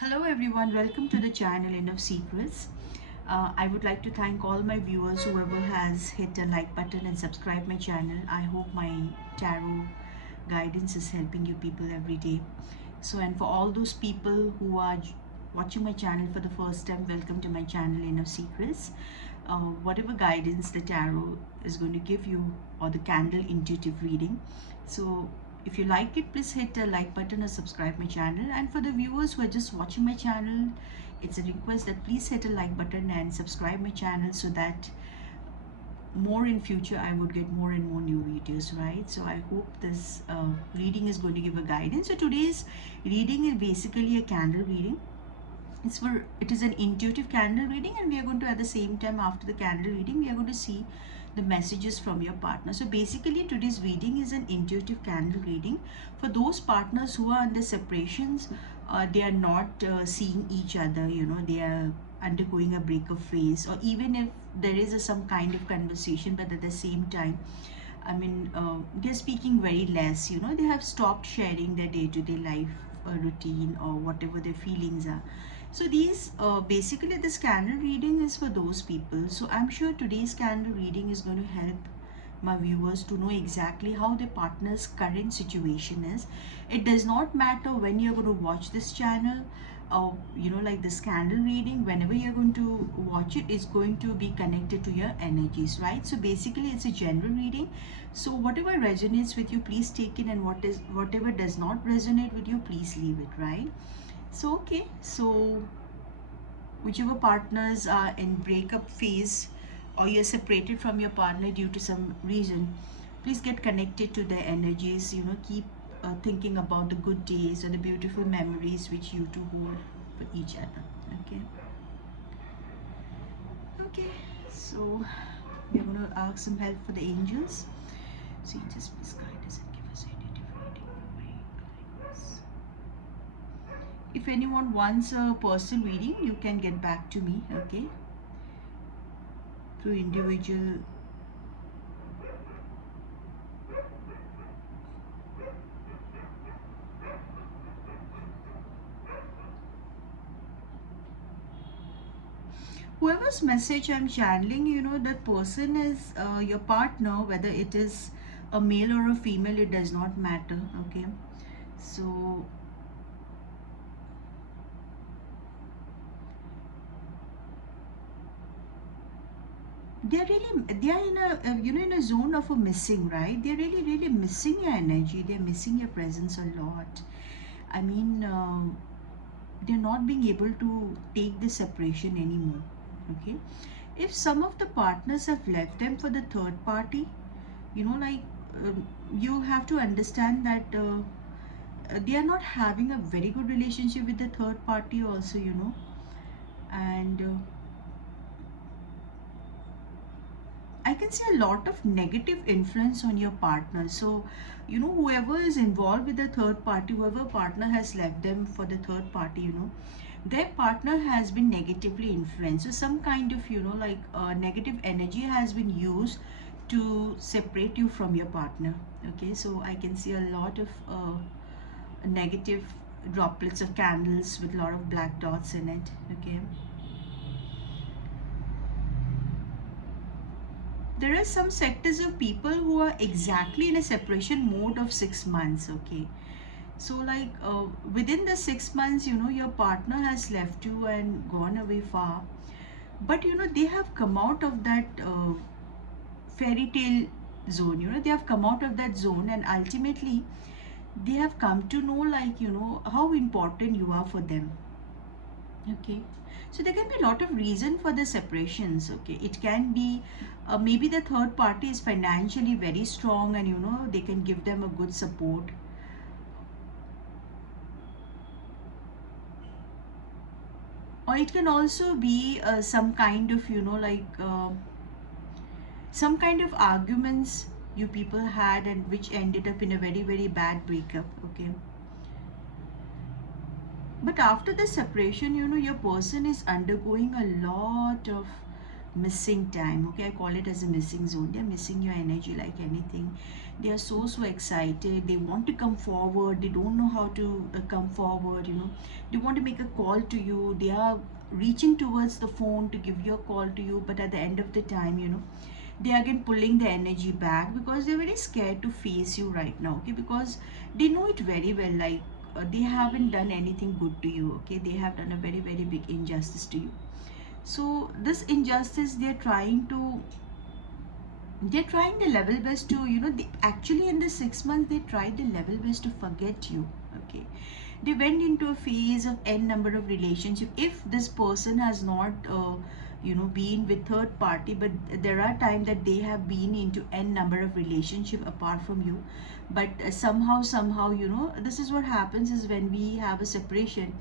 Hello everyone, welcome to the channel Enough Secrets. I would like to thank all my viewers, whoever has hit a like button and subscribe my channel. I hope my tarot guidance is helping you people every day. So, and for all those people who are watching my channel for the first time, welcome to my channel Enough Secrets. Whatever guidance the tarot is going to give you, or the candle intuitive reading. So if you like it, please hit the like button or subscribe my channel. And for the viewers who are just watching my channel, it's a request that please hit a like button and subscribe my channel, so that more in future I would get more and more new videos, right? So I hope this reading is going to give a guidance. So today's reading is basically a candle reading. It is an intuitive candle reading, and we are going to, at the same time, after the candle reading, we are going to see the messages from your partner. So basically today's reading is an intuitive candle reading for those partners who are under separations. They are not seeing each other, they are undergoing a breakup phase, or even if there is some kind of conversation, but at the same time, they're speaking very less. They have stopped sharing their day-to-day life routine, or whatever their feelings are. So these basically this candle reading is for those people. So I'm sure today's candle reading is going to help my viewers to know exactly how their partner's current situation is. It does not matter when you're going to watch this channel, like this candle reading, whenever you're going to watch it, it's going to be connected to your energies, right? So basically it's a general reading. So whatever resonates with you, please take it, and whatever does not resonate with you, please leave it, right? So okay, so whichever partners are in breakup phase, or you're separated from your partner due to some reason, please get connected to their energies. Keep thinking about the good days or the beautiful memories which you two hold for each other. Okay. Okay, so we're going to ask some help for the angels. So you just please guide us and give us any reading. If anyone wants a personal reading, you can get back to me, okay, through individual. Whoever's message I'm channeling, that person is your partner, whether it is a male or a female, it does not matter, okay? So they are in a in a zone of a missing, right? They're really missing your energy, they're missing your presence a lot. I mean, they're not being able to take the separation anymore, okay? If some of the partners have left them for the third party, like, you have to understand that they are not having a very good relationship with the third party also, and I can see a lot of negative influence on your partner. So, whoever is involved with the third party, whoever partner has left them for the third party, their partner has been negatively influenced. So, some kind of, like negative energy has been used to separate you from your partner. Okay, so I can see a lot of negative droplets of candles with a lot of black dots in it. Okay. There are some sectors of people who are exactly in a separation mode of 6 months, okay? So like, within the 6 months, your partner has left you and gone away far, but they have come out of that fairy tale zone. They have come out of that zone, and ultimately they have come to know, like, how important you are for them. Okay, so there can be a lot of reason for the separations. Okay, it can be maybe the third party is financially very strong, and they can give them a good support. Or it can also be some kind of, like, some kind of arguments you people had, and which ended up in a very bad breakup. Okay, but after the separation, your person is undergoing a lot of missing time. Okay, I call it as a missing zone. They're missing your energy like anything. They are so excited. They want to come forward. They don't know how to come forward. They want to make a call to you. They are reaching towards the phone to give you a call to you, but at the end of the time, they are again pulling the energy back because they're very scared to face you right now. Okay, because they know it very well. Like, they haven't done anything good to you. Okay, they have done a very big injustice to you. So this injustice, they're trying the level best to, they actually, in the 6 months, they tried the level best to forget you. Okay, they went into a phase of n number of relationship. If this person has not been with third party, but there are times that they have been into n number of relationship apart from you. But somehow, this is what happens is when we have a separation,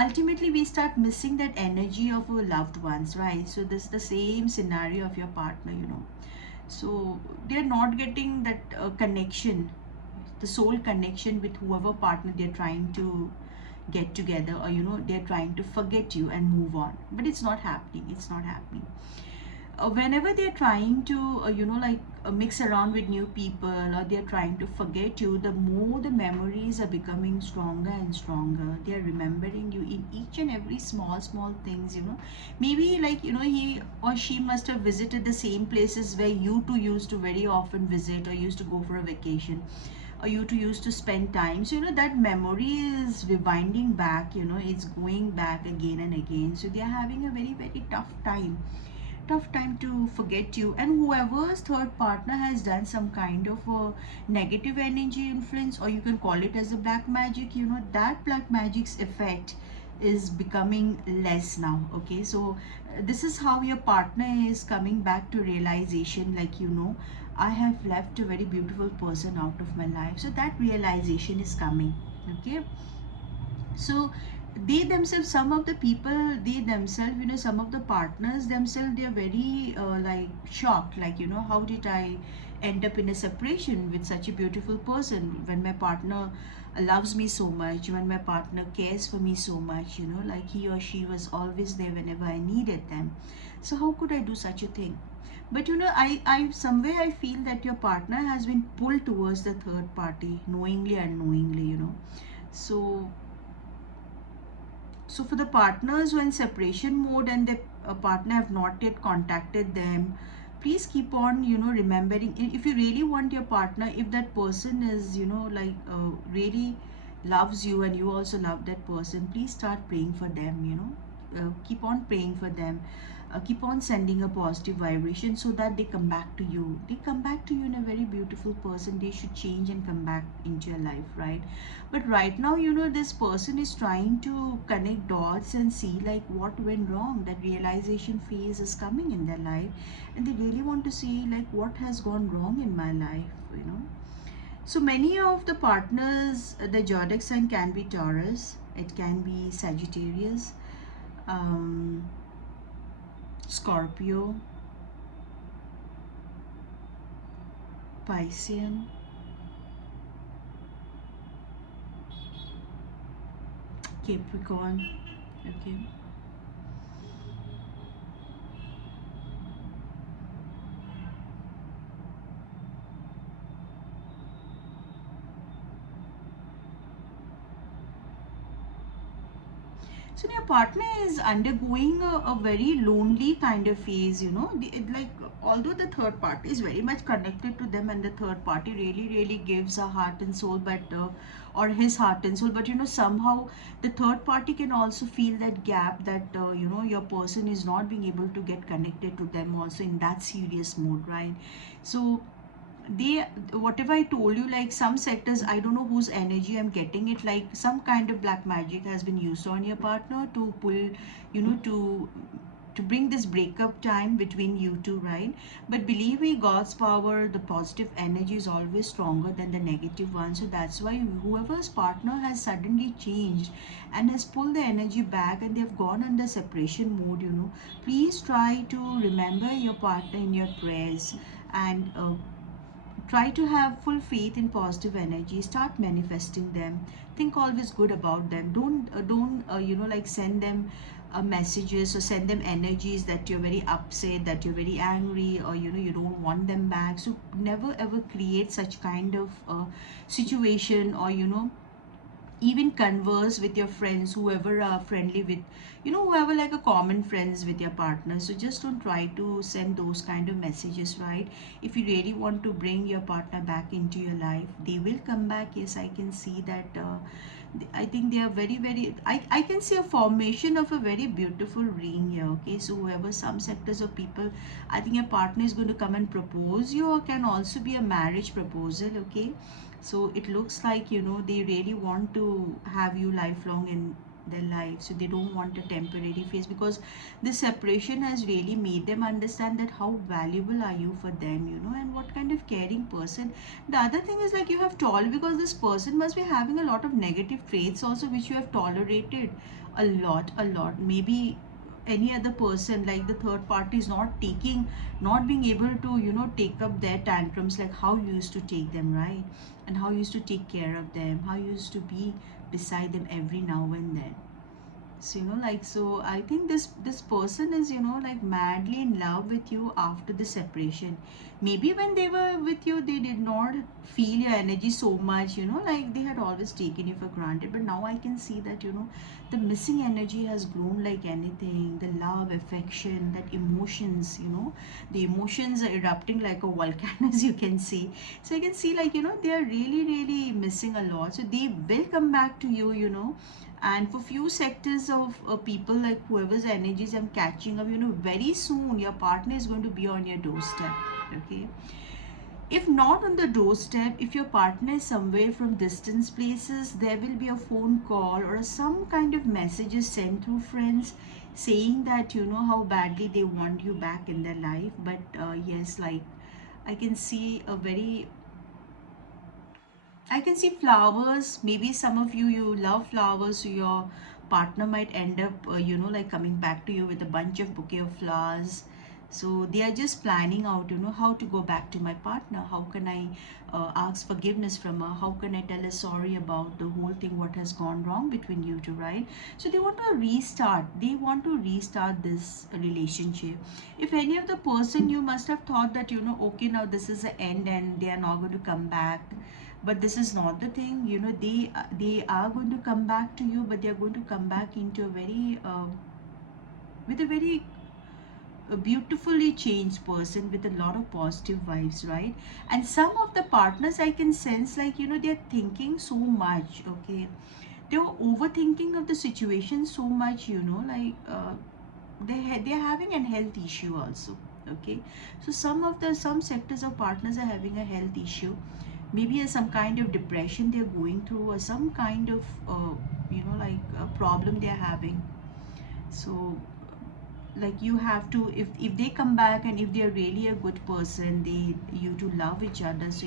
ultimately we start missing that energy of our loved ones, right? So this is the same scenario of your partner. So they're not getting that connection, the soul connection with whoever partner they're trying to get together, or they're trying to forget you and move on, but it's not happening. It's not happening. Whenever they're trying to mix around with new people, or they're trying to forget you, the more the memories are becoming stronger and stronger. They're remembering you in each and every small things. Maybe, like, he or she must have visited the same places where you two used to very often visit, or used to go for a vacation, or you two used to spend time. So that memory is rewinding back. It's going back again and again. So they're having a very tough time to forget you. And whoever's third partner has done some kind of a negative energy influence, or you can call it as a black magic, that black magic's effect is becoming less now. Okay, so this is how your partner is coming back to realization, like, I have left a very beautiful person out of my life. So that realization is coming. Okay, so they themselves, some of the people, they themselves, some of the partners themselves, they are very like shocked, like, how did I end up in a separation with such a beautiful person, when my partner loves me so much, when my partner cares for me so much, like he or she was always there whenever I needed them. So how could I do such a thing? But I somewhere I feel that your partner has been pulled towards the third party, knowingly and unknowingly. So for the partners who are in separation mode and their partner have not yet contacted them, please keep on, remembering. If you really want your partner, if that person is, like, really loves you, and you also love that person, please start praying for them. Keep on praying for them. Keep on sending a positive vibration, so that they come back to you. They come back to you in a very beautiful person. They should change and come back into your life, right? But right now, this person is trying to connect dots and see, like, what went wrong. That realization phase is coming in their life, and they really want to see, like, what has gone wrong in my life. So many of the partners, the zodiac sign can be Taurus, it can be Sagittarius, um, Scorpio, Piscean, Capricorn. Okay. So your partner is undergoing a very lonely kind of phase. Like, although the third party is very much connected to them, and the third party really gives a heart and soul, but or his heart and soul, but somehow the third party can also feel that gap, that your person is not being able to get connected to them also in that serious mode, right? So they, whatever I told you, like some sectors, I don't know whose energy I'm getting it, like some kind of black magic has been used on your partner to pull, to bring this breakup time between you two, right? But believe me, God's power, the positive energy is always stronger than the negative one. So that's why whoever's partner has suddenly changed and has pulled the energy back, and they've gone under separation mode, please try to remember your partner in your prayers, and Try to have full faith in positive energy. Start manifesting them. Think always good about them. Don't like send them messages or send them energies that you're very upset, that you're very angry, or you don't want them back. So never ever create such kind of situation, or even converse with your friends, whoever are friendly with, whoever like a common friends with your partner. So just don't try to send those kind of messages, right? If you really want to bring your partner back into your life, they will come back. Yes, I can see that. I think they are very, very, I can see a formation of a very beautiful ring here. Okay, so whoever, some sectors of people, I think your partner is going to come and propose you, or can also be a marriage proposal. Okay, so it looks like they really want to have you lifelong in their life, so they don't want a temporary phase, because the separation has really made them understand that how valuable are you for them, and what kind of caring person. The other thing is, like, you have told, because this person must be having a lot of negative traits also, which you have tolerated a lot. Maybe any other person, like the third party, is not being able to take up their tantrums, like how you used to take them, right? And how you used to take care of them, how you used to be beside them every now and then. So like, so I think this person is like madly in love with you after the separation. Maybe when they were with you, they did not feel your energy so much, like they had always taken you for granted. But now I can see that the missing energy has grown like anything. The love, affection, that emotions, the emotions are erupting like a volcano, as you can see. So I can see, like, they are really, really missing a lot. So they will come back to you, and for few sectors of people, like whoever's energies I'm catching up, very soon your partner is going to be on your doorstep. Okay, if not on the doorstep, if your partner is somewhere from distance places, there will be a phone call or some kind of messages sent through friends, saying that how badly they want you back in their life. But yes, like, I can see a very, I can see flowers. Maybe some of you love flowers, so your partner might end up, like coming back to you with a bunch of bouquet of flowers. So they are just planning out, how to go back to my partner. How can I ask forgiveness from her? How can I tell her sorry about the whole thing, what has gone wrong between you two, right? So they want to restart. They want to restart this relationship. If any of the person, you must have thought that, okay, now this is the end and they are not going to come back, but this is not the thing. They are going to come back to you, but they are going to come back into a very with a very beautifully changed person with a lot of positive vibes, right? And some of the partners, I can sense, like, they're thinking so much. Okay, they're overthinking of the situation so much, like, they're having a health issue also. Okay, so some sectors of partners are having a health issue. Maybe some kind of depression they're going through, or some kind of like a problem they're having. So, like, you have to, if they come back, and if they're really a good person, they, you to love each other, so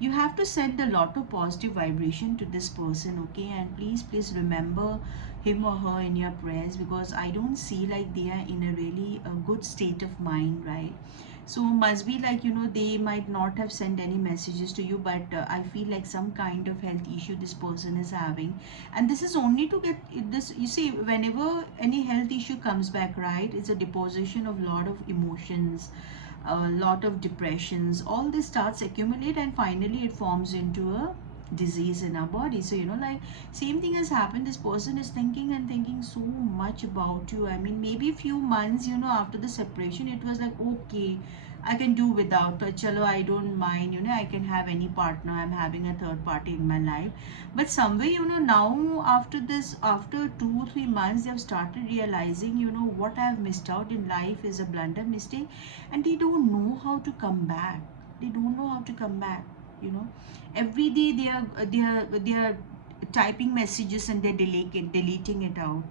you have to send a lot of positive vibration to this person. Okay, and please remember him or her in your prayers, because I don't see like they are in a really a good state of mind, right? So must be like, they might not have sent any messages to you, but I feel like some kind of health issue this person is having. And this is only to get this, you see, whenever any health issue comes back, right, it's a deposition of lot of emotions, a lot of depressions, all this starts accumulate, and finally it forms into a disease in our body. So like, same thing has happened. This person is thinking and thinking so much about you. I mean, maybe a few months, after the separation, it was like, okay, I can do without her, chalo, I don't mind, I can have any partner, I'm having a third party in my life. But somewhere, now after this, after 2 3 months, they have started realizing, what I have missed out in life is a blunder mistake, and they don't know how to come back. They don't know how to come back. Every day they are typing messages, and they're deleting it out.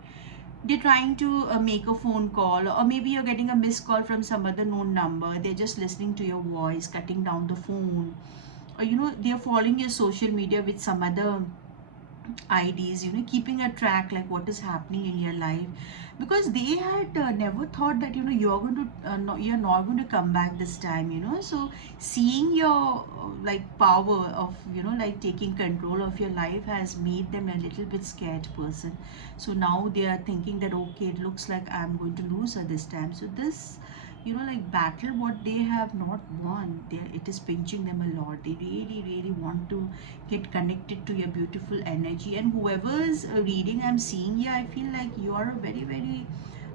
They're trying to make a phone call, or maybe you're getting a missed call from some other known number. They're just listening to your voice, cutting down the phone, or they're following your social media with some other IDs, keeping a track like what is happening in your life, because they had never thought that you're going to you're not going to come back this time. So seeing your like power of like taking control of your life has made them a little bit scared person. So now they are thinking that okay, it looks like I'm going to lose her this time. So this like battle what they have not won, it is pinching them a lot. They really really want to get connected to your beautiful energy. And whoever is reading I'm seeing here, I feel like you are a very very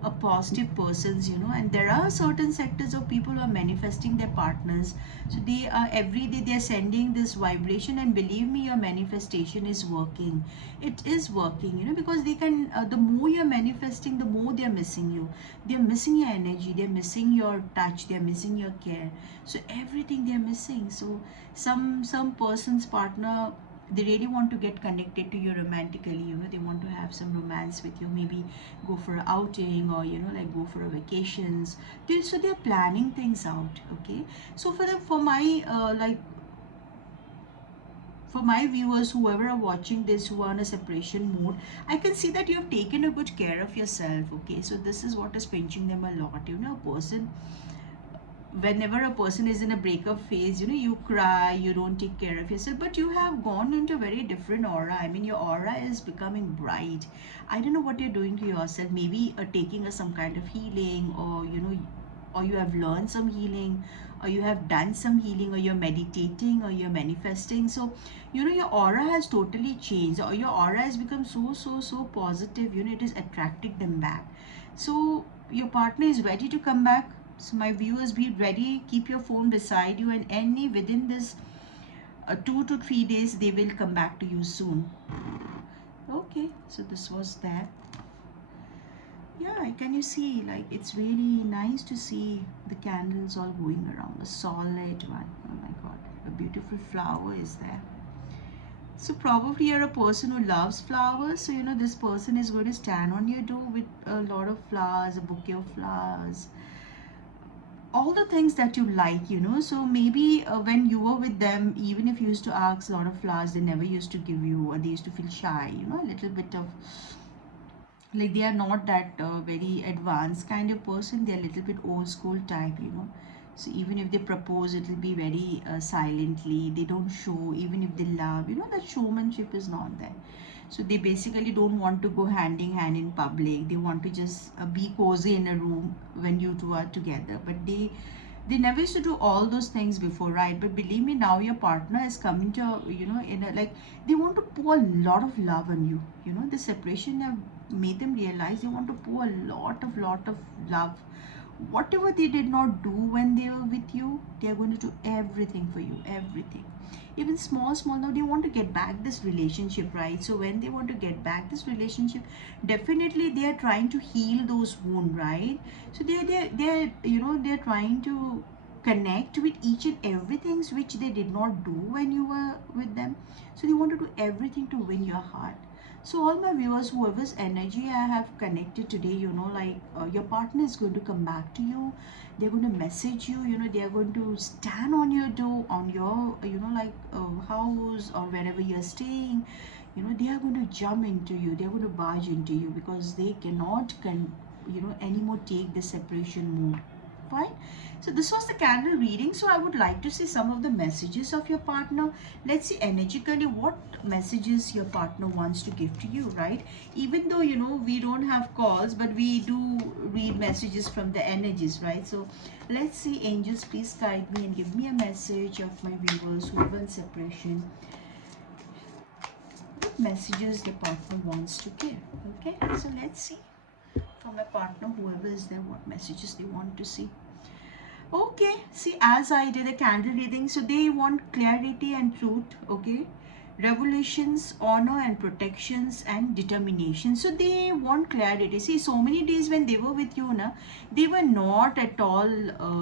a positive persons, and there are certain sectors of people who are manifesting their partners. So they are every day they are sending this vibration, and believe me, your manifestation is working. It is working, because they can the more you're manifesting, the more they're missing you. They're missing your energy, they're missing your touch, they're missing your care. So everything they're missing. So some person's partner, they really want to get connected to you romantically. They want to have some romance with you, maybe go for an outing, or like go for a vacations. So they're planning things out. Okay, so for my for my viewers, whoever are watching this, who are on a separation mode, I can see that you have taken a good care of yourself. Okay, so this is what is pinching them a lot. A person, whenever a person is in a breakup phase, you cry, you don't take care of yourself, but you have gone into a very different aura. I mean, your aura is becoming bright. I don't know what you're doing to yourself. Maybe taking some kind of healing, or or you have learned some healing, or you have done some healing, or you're meditating, or you're manifesting. So your aura has totally changed, or your aura has become so positive. It is attracting them back. So your partner is ready to come back. So my viewers, be ready, keep your phone beside you, and any within this 2 to 3 days they will come back to you soon. Okay, so this was that. Yeah, can you see, like, it's really nice to see the candles all going around, a solid one. Oh my god, a beautiful flower is there. So probably you're a person who loves flowers. So this person is going to stand on your door with a lot of flowers, a bouquet of flowers, all the things that you like. So maybe when you were with them, even if you used to ask a lot of flowers, they never used to give you, or they used to feel shy, a little bit of, like, they are not that very advanced kind of person. They're a little bit old school type. So even if they propose, it will be very silently. They don't show, even if they love, that showmanship is not there. So they basically don't want to go hand in hand in public. They want to just be cozy in a room when you two are together. But they never used to do all those things before, right? But believe me, now your partner is coming to, in a, like, they want to pour a lot of love on you. The separation have made them realize they want to pour a lot of love. Whatever they did not do when they were with you, they are going to do everything for you, everything. Even small, now they want to get back this relationship, right? So when they want to get back this relationship, definitely they are trying to heal those wounds, right? So they're trying to connect with each and everything which they did not do when you were with them. So they want to do everything to win your heart. So all my viewers, whoever's energy I have connected today, like, your partner is going to come back to you. They're going to message you. They are going to stand on your door, on your like house, or wherever you're staying. They are going to jump into you. They're going to barge into you, because they cannot anymore take the separation mode. Fine. So this was the candle reading. So I would like to see some of the messages of your partner. Let's see energetically what messages your partner wants to give to you, right? Even though we don't have calls, but we do read messages from the energies, right? So let's see, angels, please guide me and give me a message of my viewers who are in separation. What messages the partner wants to give? Okay, so let's see from my partner, whoever is there, what messages they want to see. Okay, see, as I did a candle reading, so they want clarity and truth. Okay, revelations, honor and protections, and determination. So they want clarity. See, so many days when they were with you, they were not at all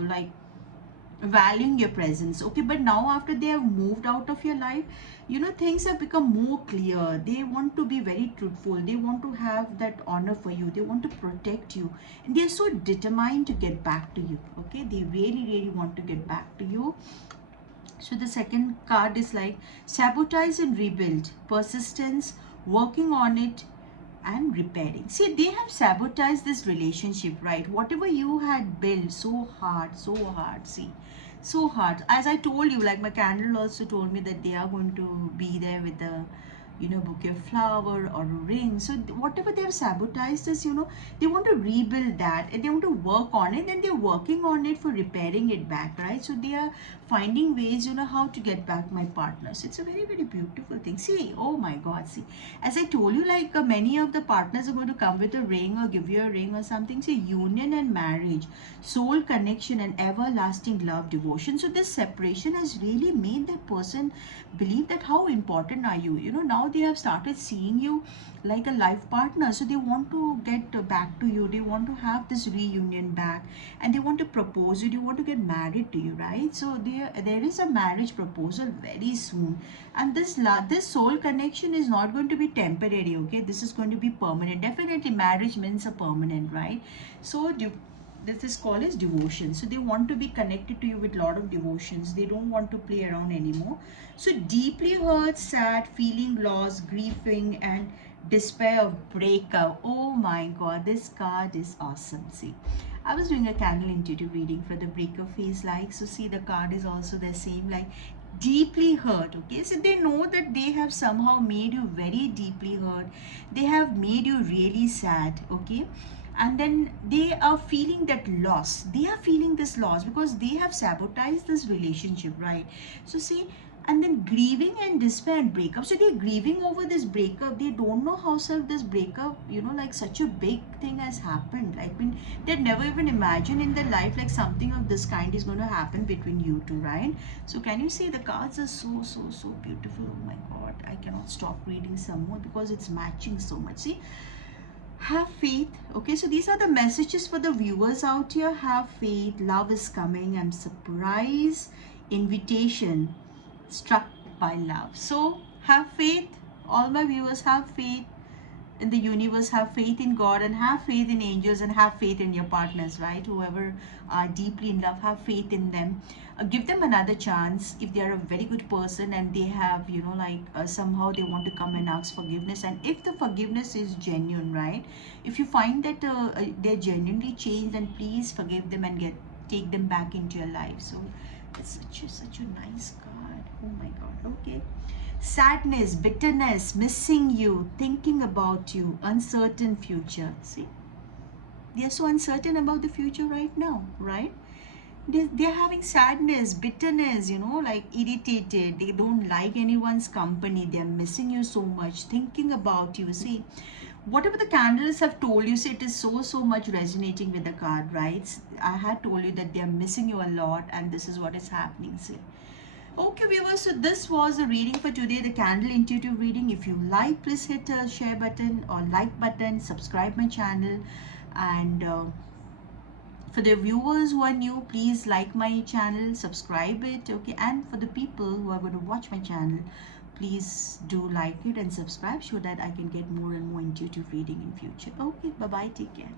like valuing your presence. Okay, but now after they have moved out of your life, things have become more clear. They want to be very truthful. They want to have that honor for you. They want to protect you, and they're so determined to get back to you. Okay, they really want to get back to you. So the second card is like sabotage and rebuild, persistence, working on it and repairing. See, they have sabotaged this relationship, right? Whatever you had built so hard, so hard, see, so hard. As I told you, like my candle also told me that they are going to be there with the, bouquet of flower or a ring. So whatever they have sabotaged is, they want to rebuild that and they want to work on it, and they're working on it for repairing it back, right? So they are finding ways, how to get back my partners. It's a very, very beautiful thing. See, oh my God, see, as I told you, like many of the partners are going to come with a ring or give you a ring or something. Say union and marriage, soul connection and everlasting love, devotion. So this separation has really made that person believe that how important are you. Now they have started seeing you like a life partner. So they want to get back to you. They want to have this reunion back, and they want to propose you. They want to get married to you, right? So there is a marriage proposal very soon, and this soul connection is not going to be temporary. Okay, this is going to be permanent. Definitely, marriage means a permanent, right? So this is called as devotion. So they want to be connected to you with a lot of devotions. They don't want to play around anymore. So deeply hurt, sad, feeling loss, grieving, and despair of breakup. Oh my God, this card is awesome. See, I was doing a candle intuitive reading for the breakup phase, like, so see, the card is also the same, like deeply hurt. Okay, so they know that they have somehow made you very deeply hurt. They have made you really sad. Okay, and then they are feeling that loss. They are feeling this loss because they have sabotaged this relationship, right? So see, and then grieving and despair and breakup. So they're grieving over this breakup. They don't know how this breakup, like such a big thing has happened. Like, I mean, they'd never even imagined in their life like something of this kind is going to happen between you two, right? So can you see, the cards are so, so, so beautiful. Oh my God, I cannot stop reading some more because it's matching so much. See, have faith. Okay, so these are the messages for the viewers out here. Have faith, love is coming, I'm surprised, invitation, struck by love. So have faith, all my viewers, have faith in the universe, have faith in God, and have faith in angels, and have faith in your partners, right? Whoever are deeply in love, have faith in them. Give them another chance if they are a very good person and they have, somehow they want to come and ask forgiveness. And if the forgiveness is genuine, right? If you find that they're genuinely changed, then please forgive them and take them back into your life. So it's such a nice card. Oh my God. Okay. Sadness, bitterness, missing you, thinking about you, uncertain future. See, they are so uncertain about the future right now, right? They're having sadness, bitterness, like irritated. They don't like anyone's company. They're missing you so much, thinking about you. See, whatever the candles have told you, see, it is so, so much resonating with the card, right? I had told you that they're missing you a lot, and this is what is happening. See, okay, viewers, so this was the reading for today, the candle intuitive reading. If you like, please hit a share button or like button, subscribe my channel, and for the viewers who are new, please like my channel, subscribe it. Okay, and for the people who are going to watch my channel, please do like it and subscribe so that I can get more and more intuitive reading in future. Okay, bye bye, take care.